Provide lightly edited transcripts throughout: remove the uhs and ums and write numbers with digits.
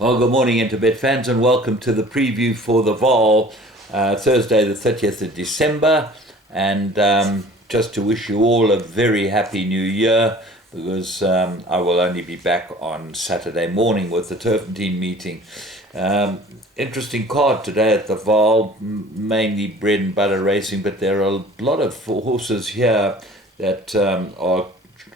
Well, good morning, Interbet fans, and welcome to the preview for the Vaal, Thursday, the 30th of December. And just to wish you all a very happy new year, because I will only be back on Saturday morning with the Turpentine meeting. Interesting card today at the Vaal, mainly bread and butter racing, but there are a lot of horses here that are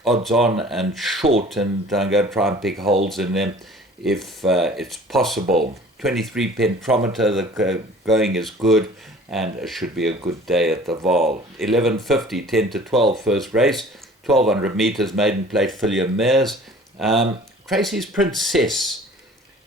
odds on and short, and I'm going to try and pick holes in them if it's possible. 23 pentometer, the going is good, and it should be a good day at the Vaal. 11:50, 10 to 12, first race, 1200 meters, maiden plate, fillion mares. Tracy's Princess,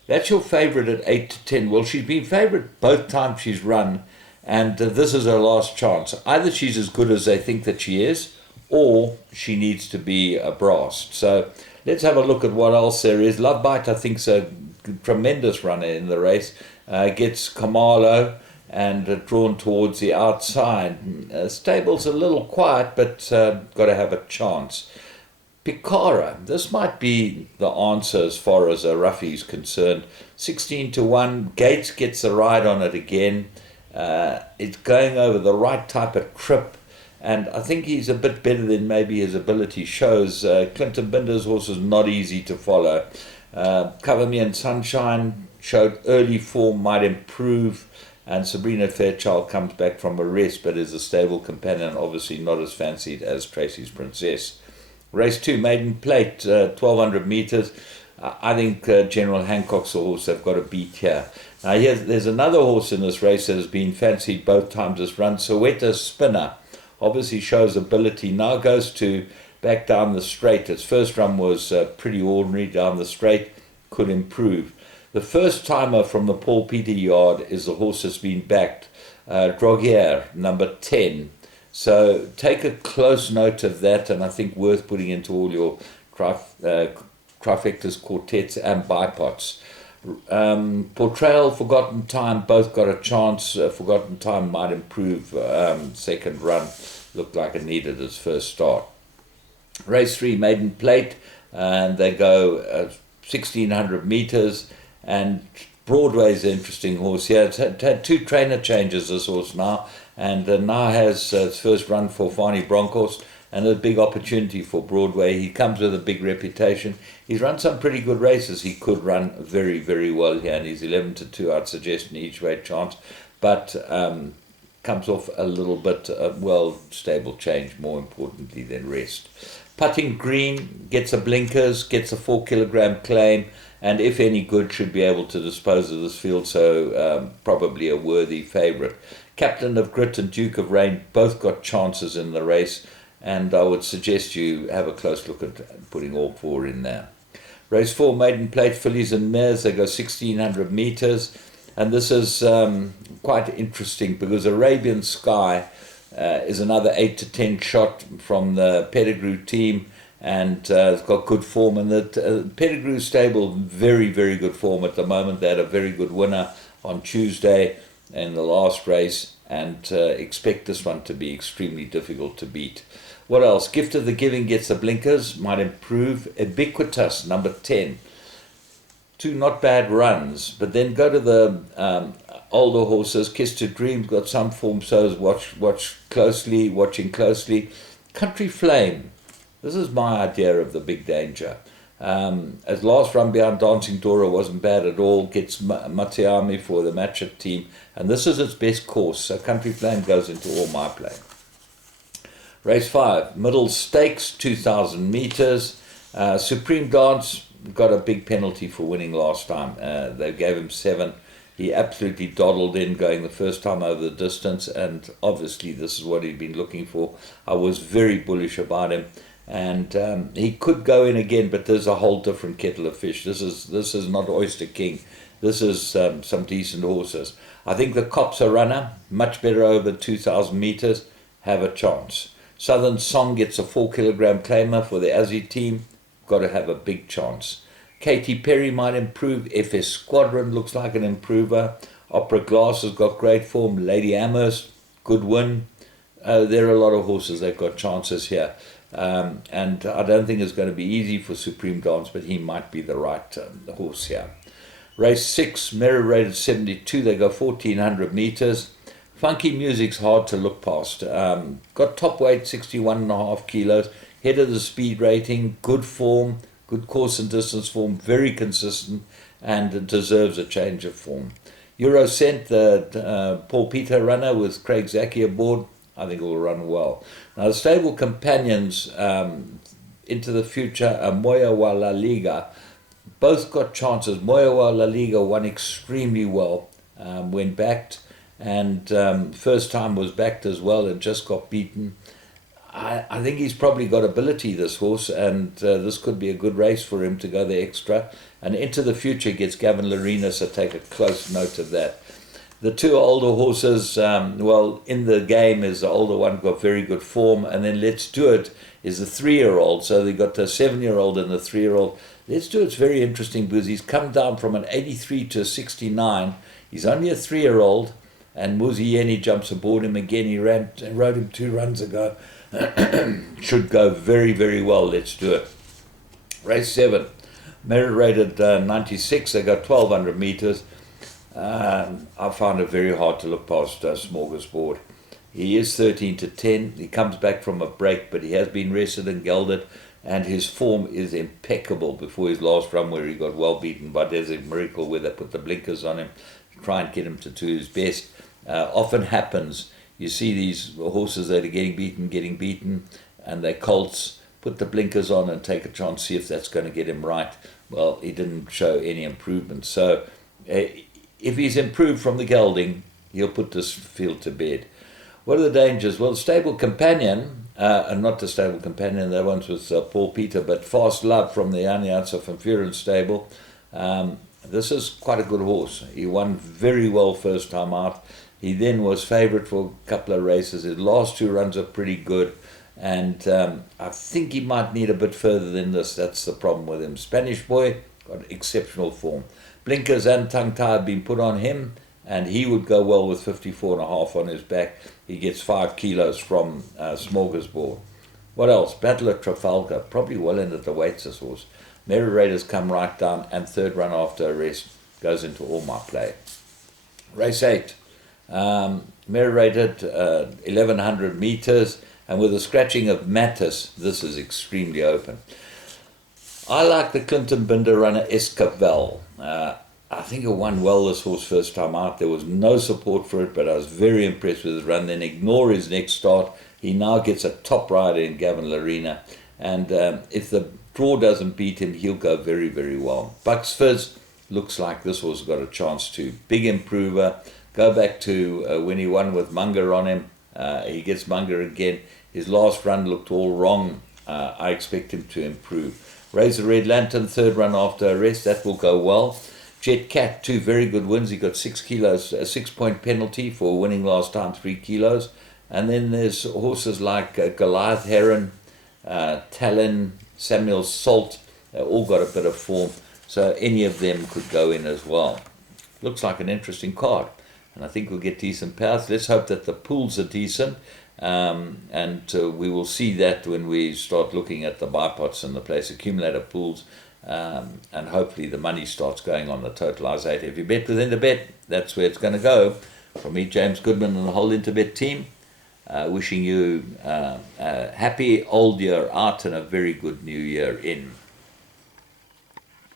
that's your favourite at 8 to 10. Well, she's been favourite both times she's run, and this is her last chance. Either she's as good as they think that she is, or she needs to be a brass. So let's have a look at what else there is. Love Bite, I think, is a tremendous runner in the race. Gets Kamalo and drawn towards the outside. Stable's a little quiet, but got to have a chance. Picara, this might be the answer as far as a roughie is concerned. 16 to 1. Gates gets the ride on it again. It's going over the right type of trip, and I think he's a bit better than maybe his ability shows. Clinton Binder's horse is not easy to follow. Cover Me in Sunshine showed early form, might improve, and Sabrina Fairchild comes back from a rest, but is a stable companion, obviously not as fancied as Tracy's Princess. Race 2, maiden plate, 1200 meters. I think General Hancock's the horse they've got to beat here. Now there's another horse in this race that has been fancied both times this run, Soweto Spinner. Obviously shows ability, now goes to back down the straight. Its first run was pretty ordinary down the straight, could improve. The first timer from the Paul Peter yard is the horse that's been backed, Drogier, number 10. So take a close note of that, and I think worth putting into all your trifectas, quartets, and bipots. Portrayal, Forgotten Time, both got a chance. Forgotten Time might improve. Second run looked like it needed its first start. Race 3, maiden plate, and they go 1600 meters, and Broadway's an interesting horse here. It's had two trainer changes, this horse now, and now has its first run for Fani Broncos, and a big opportunity for Broadway. He comes with a big reputation. He's run some pretty good races. He could run very, very well here, and he's 11 to 2, I'd suggest, an each way chance, but comes off a little bit, stable change, more importantly than rest. Putting Green gets a blinkers, gets a 4 kilogram claim, and if any good, should be able to dispose of this field, so probably a worthy favourite. Captain of Grit and Duke of Rain both got chances in the race, and I would suggest you have a close look at putting all four in there. Race 4, maiden plate, fillies and mares. They go 1600 meters, and this is quite interesting because Arabian Sky is another 8 to 10 shot from the Pettigrew team, and it's got good form. And the Pettigrew stable, very, very good form at the moment. They had a very good winner on Tuesday in the last race, and expect this one to be extremely difficult to beat. What else? Gift of the Giving gets the blinkers, might improve. Ubiquitous, number 10. Two not bad runs, but then go to the older horses. Kiss to Dream's got some form, so watching closely. Country Flame, this is my idea of the big danger. As last run behind Dancing Dora wasn't bad at all, gets Matiami for the matchup team, and this is its best course, so Country Flame goes into all my play. Race 5, middle stakes, 2,000 meters. Supreme Dance got a big penalty for winning last time. They gave him 7. He absolutely dawdled in going the first time over the distance, and obviously this is what he'd been looking for. I was very bullish about him, and he could go in again, but there's a whole different kettle of fish. This is not Oyster King. This is some decent horses. I think the Cop's a runner, much better over 2,000 meters, have a chance. Southern Song gets a 4 kilogram claimer for the Aussie team, got to have a big chance. Katy Perry might improve. FS Squadron looks like an improver. Opera Glass has got great form. Lady Amherst, good win. There are a lot of horses that got chances here. And I don't think it's going to be easy for Supreme Dance, but he might be the right horse here. Race 6, Mirror rated 72. They go 1400 meters. Funky music's hard to look past. Got top weight, 61.5 kilos. Head of the speed rating, good form, good course and distance form, very consistent, and it deserves a change of form. Eurocent, the Paul Peter runner with Craig Zaki aboard, I think it will run well. Now the stable companions into the future, Moya wa La Liga, both got chances. Moya wa La Liga won extremely well when backed, and first time was backed as well and just got beaten. I think he's probably got ability, this horse, and this could be a good race for him to go the extra. And into the future gets Gavin Larena, so take a close note of that. The two older horses, well, in the game is the older one, got very good form, and then Let's Do It is the 3-year-old. So they got the 7-year-old and the 3-year-old. Let's Do It's very interesting because he's come down from an 83 to a 69. He's only a 3-year-old, and Muzieni jumps aboard him again. He rode him 2 runs ago. Should go very, very well. Let's Do It. Race 7, merit rated 96. They got 1200 meters. I found it very hard to look past Smorgasbord. He is 13 to 10. He comes back from a break, but he has been rested and gelded, and his form is impeccable before his last run where he got well beaten by Desert Miracle, where they put the blinkers on him to try and get him to do his best. Often happens. You see these horses that are getting beaten, and they colts, put the blinkers on and take a chance, see if that's going to get him right. Well, he didn't show any improvement. So if he's improved from the gelding, he'll put this field to bed. What are the dangers? Well, the stable companion, and not the stable companion, that one's with Paul Peter, but Fast Love from the Anianza van Vuren stable. This is quite a good horse. He won very well first time out. He then was favourite for a couple of races. His last 2 runs are pretty good. And I think he might need a bit further than this. That's the problem with him. Spanish Boy got exceptional form. Blinkers and tongue tie have been put on him, and he would go well with 54.5 on his back. He gets 5 kilos from Smorgasbord. What else? Battle of Trafalgar, probably well into the weights, this horse. Merit Raiders come right down, and 3rd run after a rest goes into all my play. Race 8. Merit rated 1100 meters, and with a scratching of Mattis, this is extremely open. I like the Clinton Binder runner Vaal. I think it won well this horse first time out. There was no support for it, but I was very impressed with his run. Then ignore his next start. He now gets a top rider in Gavin Larena, and if the draw doesn't beat him, he'll go very, very well. Bucks Fizz looks like this horse got a chance to. Big improver. Go back to when he won with Munger on him. He gets Munger again. His last run looked all wrong. I expect him to improve. Razor Red Lantern, 3rd run after a rest. That will go well. Jet Cat, 2 very good wins. He got 6 kilos, a 6-point penalty for winning last time, 3 kilos. And then there's horses like Goliath Heron, Talon, Samuel Salt. They all got a bit of form. So any of them could go in as well. Looks like an interesting card. And I think we'll get decent powers. Let's hope that the pools are decent. And we will see that when we start looking at the bipots and the place accumulator pools. And hopefully the money starts going on the totalisator. If you bet within the bet, that's where it's going to go. From me, James Goodman, and the whole Interbet team, wishing you a happy old year out and a very good new year in.